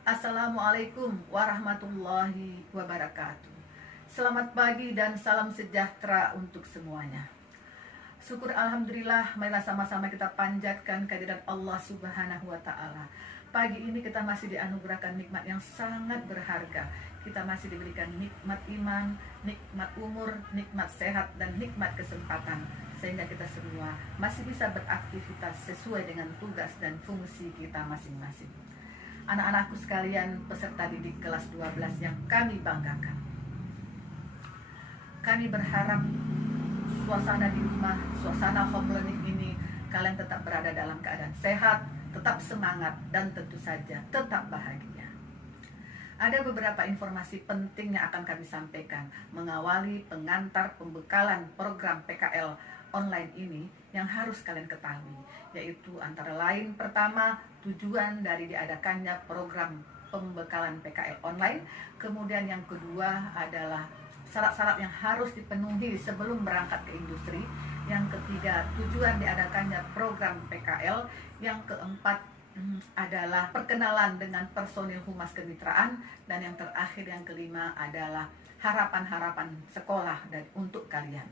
Assalamualaikum warahmatullahi wabarakatuh. Selamat pagi dan salam sejahtera untuk semuanya. Syukur alhamdulillah, marilah sama-sama kita panjatkan kehadirat Allah Subhanahu wa taala. Pagi ini kita masih dianugerahkan nikmat yang sangat berharga. Kita masih diberikan nikmat iman, nikmat umur, nikmat sehat dan nikmat kesempatan, sehingga kita semua masih bisa beraktivitas sesuai dengan tugas dan fungsi kita masing-masing. Anak-anakku sekalian, peserta didik kelas 12 yang kami banggakan, kami berharap suasana di rumah, suasana home learning ini, kalian tetap berada dalam keadaan sehat, tetap semangat, dan tentu saja tetap bahagia. Ada beberapa informasi penting yang akan kami sampaikan mengawali pengantar pembekalan program PKL online ini yang harus kalian ketahui, yaitu antara lain pertama, tujuan dari diadakannya program pembekalan PKL online. Kemudian yang kedua adalah syarat-syarat yang harus dipenuhi sebelum berangkat ke industri. Yang ketiga, tujuan diadakannya program PKL. Yang keempat adalah perkenalan dengan personil humas kemitraan. Dan yang terakhir, yang kelima adalah harapan-harapan sekolah untuk kalian.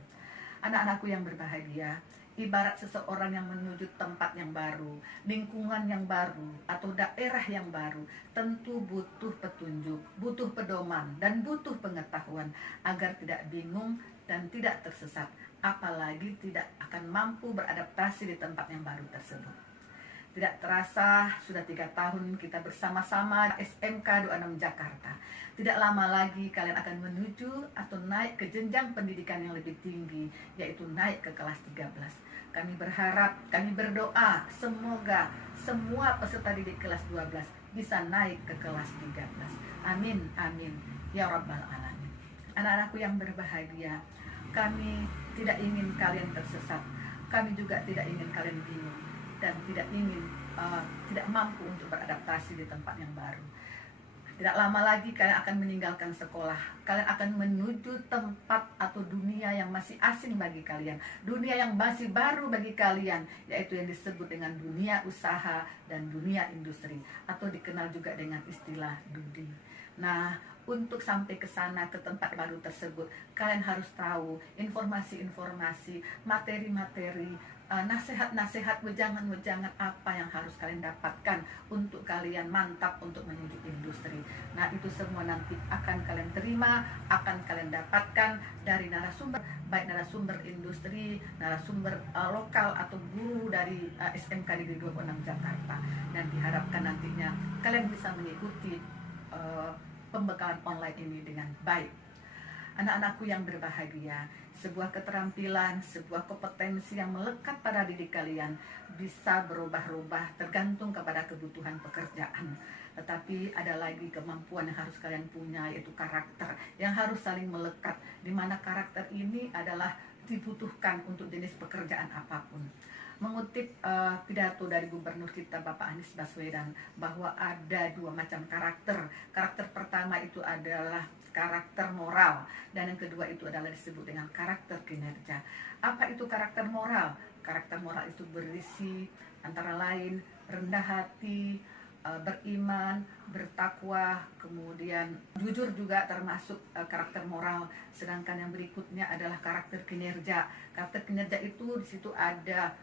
Anak-anakku yang berbahagia, ibarat seseorang yang menuju tempat yang baru, lingkungan yang baru, atau daerah yang baru, tentu butuh petunjuk, butuh pedoman, dan butuh pengetahuan agar tidak bingung dan tidak tersesat, apalagi tidak akan mampu beradaptasi di tempat yang baru tersebut. Tidak terasa, sudah 3 tahun kita bersama-sama SMK 26 Jakarta. Tidak lama lagi kalian akan menuju atau naik ke jenjang pendidikan yang lebih tinggi, yaitu naik ke kelas 13. Kami berharap, kami berdoa, semoga semua peserta didik kelas 12 bisa naik ke kelas 13. Amin, amin, ya Rabbal Alamin. Anak-anakku yang berbahagia, kami tidak ingin kalian tersesat. Kami juga tidak ingin kalian bingung dan tidak ingin tidak mampu untuk beradaptasi di tempat yang baru. Tidak lama lagi kalian akan meninggalkan sekolah. Kalian akan menuju tempat atau dunia yang masih asing bagi kalian, dunia yang masih baru bagi kalian, yaitu yang disebut dengan dunia usaha dan dunia industri, atau dikenal juga dengan istilah DUDI. Nah, untuk sampai ke sana, ke tempat baru tersebut, kalian harus tahu informasi-informasi, materi-materi, nasihat-nasihat, wejangan-wejangan apa yang harus kalian dapatkan untuk kalian mantap untuk menuju industri. Nah, itu semua nanti akan kalian terima, akan kalian dapatkan dari narasumber, baik narasumber industri, narasumber lokal atau guru dari SMK Negeri 26 Jakarta. Dan diharapkan nantinya kalian bisa mengikuti pembekalan online ini dengan baik. Anak-anakku yang berbahagia, sebuah keterampilan, sebuah kompetensi yang melekat pada diri kalian bisa berubah-ubah tergantung kepada kebutuhan pekerjaan. Tetapi ada lagi kemampuan yang harus kalian punya, yaitu karakter yang harus saling melekat, di mana karakter ini adalah dibutuhkan untuk jenis pekerjaan apapun. Mengutip pidato dari Gubernur kita Bapak Anies Baswedan, bahwa ada 2 macam karakter. Karakter pertama itu adalah karakter moral, dan yang kedua itu adalah disebut dengan karakter kinerja. Apa itu karakter moral? Karakter moral itu berisi antara lain rendah hati, beriman, bertakwa, kemudian jujur juga termasuk karakter moral. Sedangkan yang berikutnya adalah karakter kinerja. Karakter kinerja itu di situ ada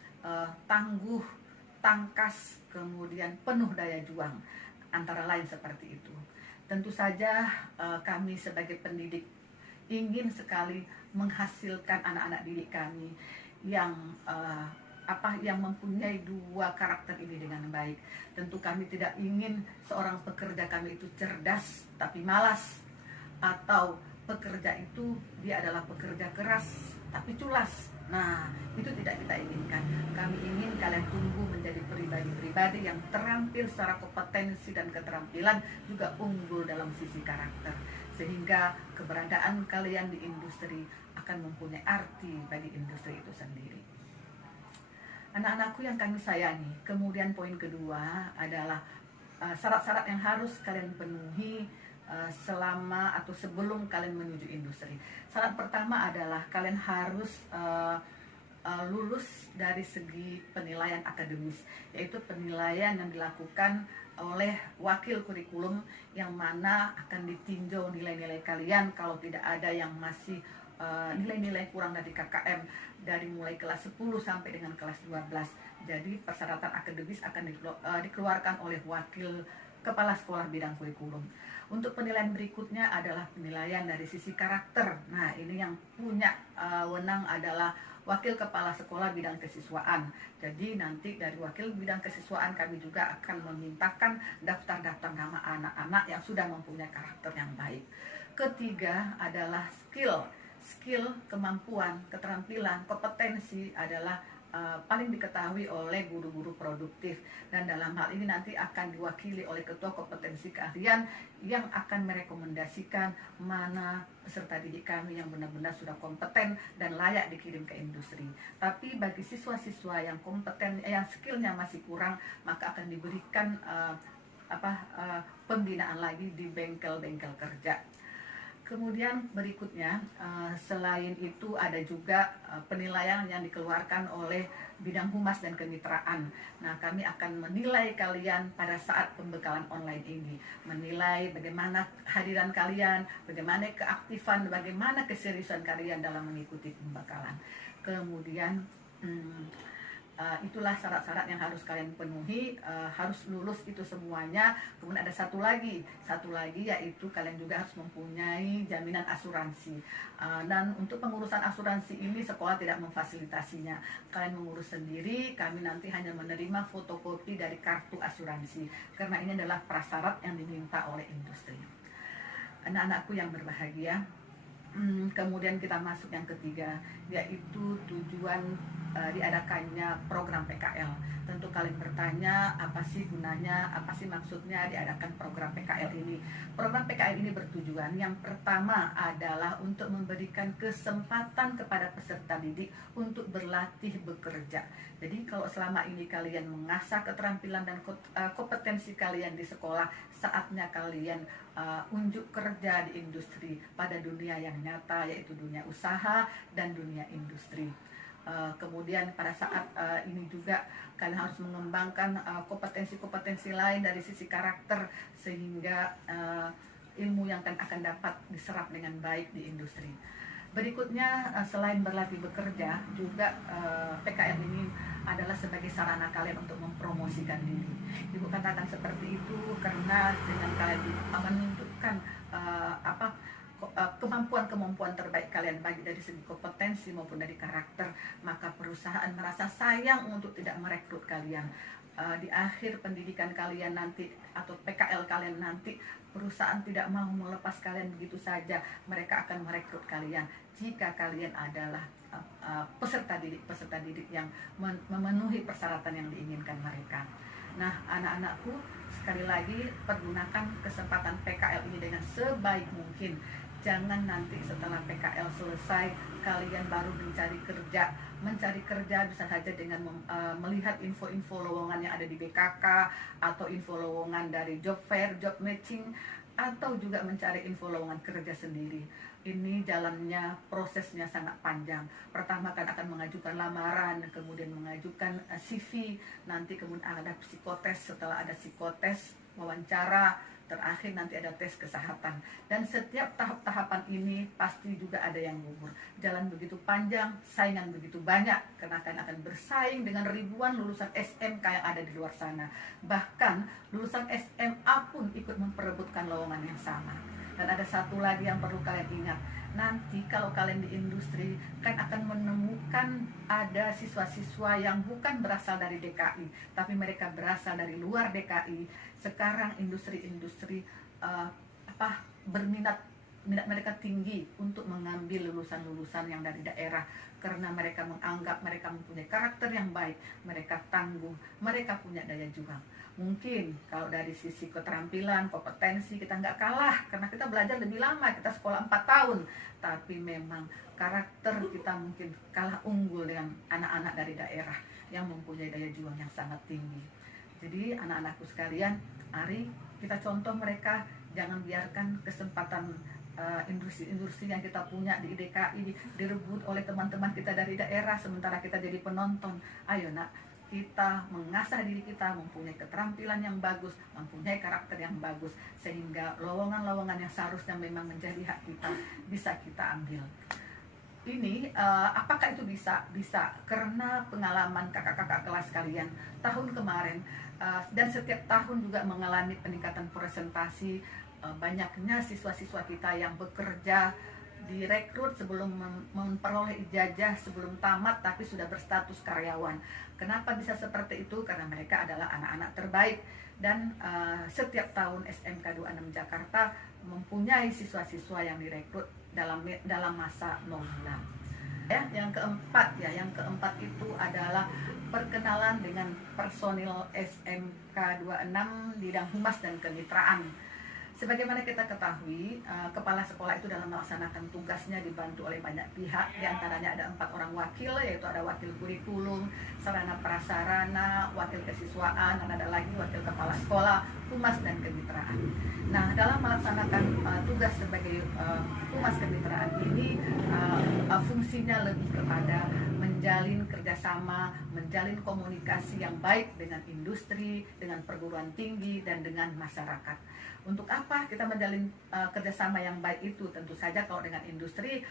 tangguh, tangkas, kemudian penuh daya juang, antara lain seperti itu. Tentu saja kami sebagai pendidik ingin sekali menghasilkan anak-anak didik kami yang yang mempunyai 2 karakter ini dengan baik. Tentu kami tidak ingin seorang pekerja kami itu cerdas tapi malas, atau pekerja itu dia adalah pekerja keras tapi culas. Nah, itu tidak kita inginkan. Kami ingin kalian tumbuh menjadi pribadi-pribadi yang terampil secara kompetensi dan keterampilan, juga unggul dalam sisi karakter, sehingga keberadaan kalian di industri akan mempunyai arti bagi industri itu sendiri. Anak-anakku yang kami sayangi, kemudian poin kedua adalah syarat-syarat yang harus kalian penuhi selama atau sebelum kalian menuju industri. Syarat pertama adalah kalian harus lulus dari segi penilaian akademis, yaitu penilaian yang dilakukan oleh wakil kurikulum yang mana akan ditinjau nilai-nilai kalian kalau tidak ada yang masih nilai-nilai kurang dari KKM dari mulai kelas 10 sampai dengan kelas 12. Jadi persyaratan akademis akan dikeluarkan oleh wakil kepala sekolah bidang kurikulum. Untuk penilaian berikutnya adalah penilaian dari sisi karakter. Nah, ini yang punya wewenang adalah wakil kepala sekolah bidang kesiswaan. Jadi nanti dari wakil bidang kesiswaan kami juga akan memintakan daftar-daftar nama anak-anak yang sudah mempunyai karakter yang baik. Ketiga adalah skill, kemampuan, keterampilan, kompetensi adalah paling diketahui oleh guru-guru produktif, dan dalam hal ini nanti akan diwakili oleh ketua kompetensi keahlian yang akan merekomendasikan mana peserta didik kami yang benar-benar sudah kompeten dan layak dikirim ke industri. Tapi bagi siswa-siswa yang kompeten, yang skillnya masih kurang, maka akan diberikan pembinaan lagi di bengkel-bengkel kerja. Kemudian berikutnya, selain itu ada juga penilaian yang dikeluarkan oleh bidang humas dan kemitraan. Nah, kami akan menilai kalian pada saat pembekalan online ini, menilai bagaimana kehadiran kalian, bagaimana keaktifan, bagaimana keseriusan kalian dalam mengikuti pembekalan. Kemudian itulah syarat-syarat yang harus kalian penuhi, harus lulus itu semuanya. Kemudian ada satu lagi yaitu kalian juga harus mempunyai jaminan asuransi, dan untuk pengurusan asuransi ini sekolah tidak memfasilitasinya, kalian mengurus sendiri. Kami nanti hanya menerima fotokopi dari kartu asuransi karena ini adalah prasyarat yang diminta oleh industri. Anak-anakku yang berbahagia, kemudian kita masuk yang ketiga, yaitu tujuan diadakannya program PKL. Tentu kalian bertanya, apa sih gunanya, apa sih maksudnya diadakan program PKL ini? Program PKL ini bertujuan yang pertama adalah untuk memberikan kesempatan kepada peserta didik untuk berlatih bekerja. Jadi kalau selama ini kalian mengasah keterampilan dan kompetensi kalian di sekolah, saatnya kalian unjuk kerja di industri pada dunia yang nyata, yaitu dunia usaha dan dunia industri. Kemudian pada saat ini juga kalian harus mengembangkan kompetensi-kompetensi lain dari sisi karakter, sehingga ilmu yang akan dapat diserap dengan baik di industri. Berikutnya, selain berlatih bekerja, juga PKL ini adalah sebagai sarana kalian untuk mempromosikan diri. Ibu katakan seperti itu karena dengan kalian menunjukkan kemampuan terbaik kalian, baik dari segi kompetensi maupun dari karakter, maka perusahaan merasa sayang untuk tidak merekrut kalian. Di akhir pendidikan kalian nanti atau PKL kalian nanti, perusahaan tidak mau melepas kalian begitu saja. Mereka akan merekrut kalian jika kalian adalah peserta didik yang memenuhi persyaratan yang diinginkan mereka. Nah, anak-anakku, sekali lagi pergunakan kesempatan PKL ini dengan sebaik mungkin. Jangan nanti setelah PKL selesai kalian baru mencari kerja bisa saja dengan melihat info-info lowongan yang ada di BKK atau info lowongan dari job fair, job matching, atau juga mencari info lowongan kerja sendiri. Ini jalannya, prosesnya sangat panjang. Pertama kan akan mengajukan lamaran, kemudian mengajukan CV, nanti kemudian ada psikotes, setelah ada psikotes, wawancara, terakhir nanti ada tes kesehatan. Dan setiap tahap-tahapan ini pasti juga ada yang gugur. Jalan begitu panjang, saingan begitu banyak, karena akan bersaing dengan ribuan lulusan SMK yang ada di luar sana. Bahkan lulusan SMA pun ikut memperebutkan lowongan yang sama. Dan ada satu lagi yang perlu kalian ingat, nanti kalau kalian di industri kan akan menemukan ada siswa-siswa yang bukan berasal dari DKI, tapi mereka berasal dari luar DKI. Sekarang industri-industri minat mereka tinggi untuk mengambil lulusan-lulusan yang dari daerah, karena mereka menganggap mereka mempunyai karakter yang baik, mereka tangguh, mereka punya daya juang. Mungkin kalau dari sisi keterampilan, kompetensi kita nggak kalah karena kita belajar lebih lama, kita sekolah 4 tahun, tapi memang karakter kita mungkin kalah unggul dengan anak-anak dari daerah yang mempunyai daya juang yang sangat tinggi. Jadi anak-anakku sekalian, mari kita contoh mereka, jangan biarkan kesempatan industri-industri yang kita punya di IDKI direbut oleh teman-teman kita dari daerah, sementara kita jadi penonton. Ayo nak, kita mengasah diri kita, mempunyai keterampilan yang bagus, mempunyai karakter yang bagus, sehingga lowongan-lowongan yang seharusnya memang menjadi hak kita bisa kita ambil. Ini apakah itu bisa? Bisa karena pengalaman kakak-kakak kelas kalian tahun kemarin, dan setiap tahun juga mengalami peningkatan presentasi. Banyaknya siswa-siswa kita yang bekerja direkrut sebelum memperoleh ijazah, sebelum tamat tapi sudah berstatus karyawan. Kenapa bisa seperti itu? Karena mereka adalah anak-anak terbaik, dan setiap tahun SMK 26 Jakarta mempunyai siswa-siswa yang direkrut dalam masa 0 bulan. Yang keempat itu adalah perkenalan dengan personil SMK 26 bidang humas dan kemitraan. Sebagaimana kita ketahui, kepala sekolah itu dalam melaksanakan tugasnya dibantu oleh banyak pihak. Di antaranya ada 4 orang wakil, yaitu ada wakil kurikulum, sarana prasarana, wakil kesiswaan, dan ada lagi wakil kepala sekolah, humas dan kemitraan. Nah, dalam melaksanakan tugas sebagai humas kemitraan ini, fungsinya lebih kepada menjalin kerjasama, menjalin komunikasi yang baik dengan industri, dengan perguruan tinggi, dan dengan masyarakat. Untuk apa kita menjalin kerjasama yang baik itu? Tentu saja kalau dengan industri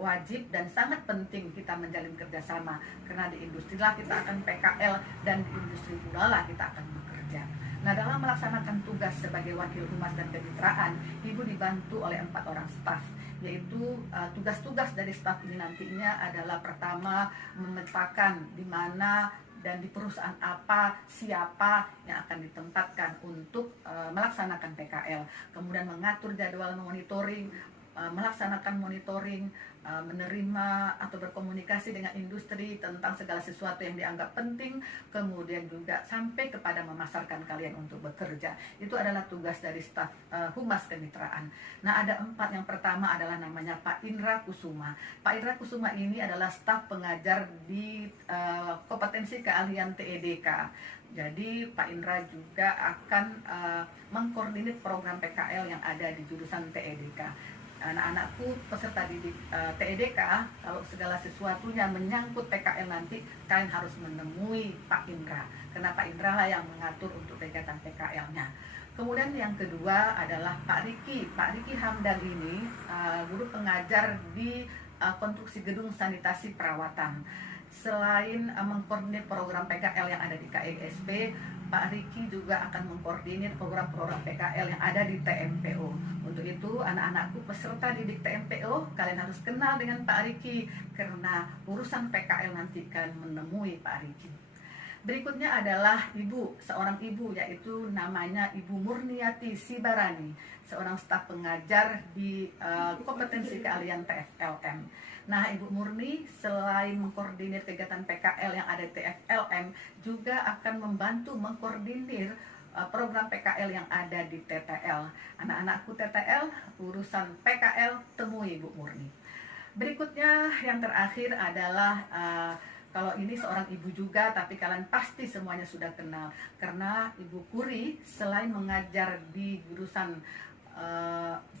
wajib dan sangat penting kita menjalin kerjasama, karena di industri lah kita akan PKL, dan di industri pula lah kita akan bekerja. Nah, dalam melaksanakan tugas sebagai wakil humas dan kemitraan, Ibu dibantu oleh 4 orang staf, yaitu tugas-tugas dari staf ini nantinya adalah pertama memetakan di mana dan di perusahaan apa, siapa yang akan ditempatkan untuk melaksanakan PKL. Kemudian mengatur jadwal monitoring, melaksanakan monitoring, menerima atau berkomunikasi dengan industri tentang segala sesuatu yang dianggap penting, kemudian juga sampai kepada memasarkan kalian untuk bekerja. Itu adalah tugas dari staf humas kemitraan. Nah, ada 4. Yang pertama adalah namanya Pak Indra Kusuma. Pak Indra Kusuma ini adalah staf pengajar di kompetensi keahlian TEDK. Jadi Pak Indra juga akan mengkoordinir program PKL yang ada di jurusan TEDK. Anak-anakku peserta didik TEDK, kalau segala sesuatunya menyangkut PKL nanti, kalian harus menemui Pak Indra, karena Pak Indra lah yang mengatur untuk kegiatan PKL-nya. Kemudian yang kedua adalah Pak Riki. Pak Riki Hamdan ini guru pengajar di konstruksi gedung sanitasi perawatan. Selain mengkoordinir program PKL yang ada di KESP, Pak Riki juga akan mengkoordinir program-program PKL yang ada di TMPO. Untuk itu, anak-anakku peserta didik TMPO, kalian harus kenal dengan Pak Riki, karena urusan PKL nanti kalian menemui Pak Riki. Berikutnya adalah seorang ibu, yaitu namanya Ibu Murniati Sibarani, seorang staf pengajar di kompetensi keahlian TFLM. Nah, Ibu Murni selain mengkoordinir kegiatan PKL yang ada di TFLM, juga akan membantu mengkoordinir program PKL yang ada di TTL. Anak-anakku TTL, urusan PKL temui Ibu Murni. Berikutnya yang terakhir adalah kalau ini seorang ibu juga, tapi kalian pasti semuanya sudah kenal, karena Ibu Kuri selain mengajar di jurusan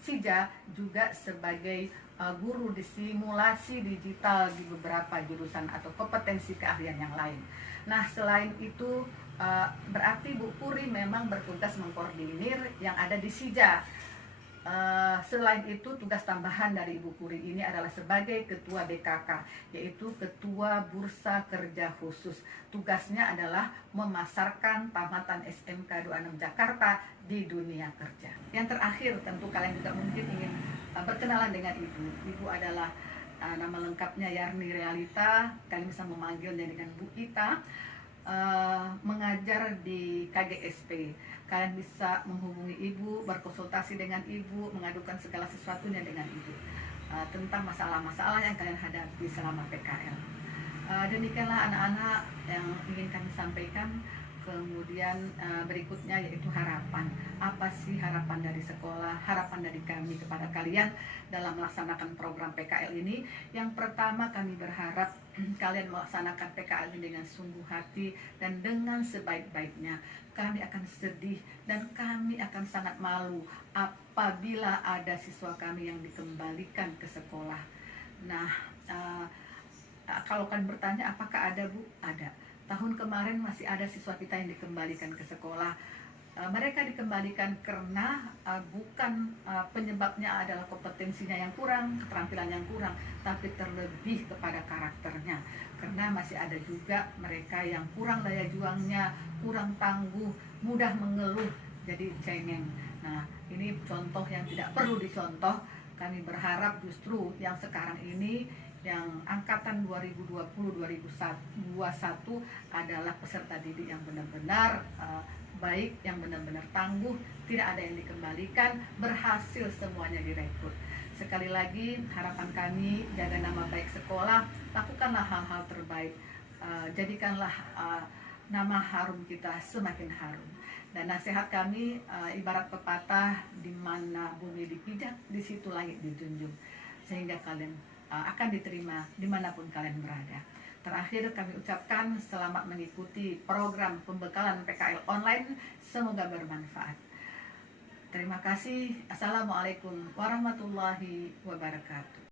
SIJA, juga sebagai guru di simulasi digital di beberapa jurusan atau kompetensi keahlian yang lain. Nah, selain itu berarti Bu Puri memang bertugas mengkoordinir yang ada di SIJA. Selain itu, tugas tambahan dari Ibu Puri ini adalah sebagai Ketua BKK, yaitu Ketua Bursa Kerja Khusus. Tugasnya adalah memasarkan tamatan SMK 26 Jakarta di dunia kerja. Yang terakhir, tentu kalian juga mungkin ingin berkenalan dengan Ibu. Ibu adalah nama lengkapnya Yarni Realita, kalian bisa memanggilnya dengan Bu Ita. Mengajar di KGSP. Kalian bisa menghubungi Ibu, berkonsultasi dengan Ibu, mengadukan segala sesuatunya dengan Ibu tentang masalah-masalah yang kalian hadapi selama PKL. Demikianlah anak-anak yang ingin kami sampaikan. Kemudian berikutnya yaitu harapan. Apa sih harapan dari sekolah, harapan dari kami kepada kalian dalam melaksanakan program PKL ini? Yang pertama, kami berharap kalian melaksanakan PKL ini dengan sungguh hati dan dengan sebaik-baiknya. Kami akan sedih dan kami akan sangat malu apabila ada siswa kami yang dikembalikan ke sekolah. Nah, kalau kalian bertanya apakah ada, Bu? Ada. Tahun kemarin masih ada siswa kita yang dikembalikan ke sekolah. Mereka dikembalikan karena bukan penyebabnya adalah kompetensinya yang kurang, keterampilan yang kurang, tapi terlebih kepada karakternya. Karena masih ada juga mereka yang kurang daya juangnya, kurang tangguh, mudah mengeluh, jadi cengeng. Nah, ini contoh yang tidak perlu dicontoh. Kami berharap justru yang sekarang ini, yang angkatan 2020-2021 adalah peserta didik yang benar-benar baik, yang benar-benar tangguh, tidak ada yang dikembalikan, berhasil semuanya direkrut. Sekali lagi, harapan kami, jaga nama baik sekolah, lakukanlah hal-hal terbaik, jadikanlah nama harum kita semakin harum. Dan nasihat kami, ibarat pepatah, di mana bumi dipijak, di situ langit dijunjung, sehingga kalian akan diterima dimanapun kalian berada. Terakhir kami ucapkan selamat mengikuti program pembekalan PKL online, semoga bermanfaat. Terima kasih. Assalamualaikum warahmatullahi wabarakatuh.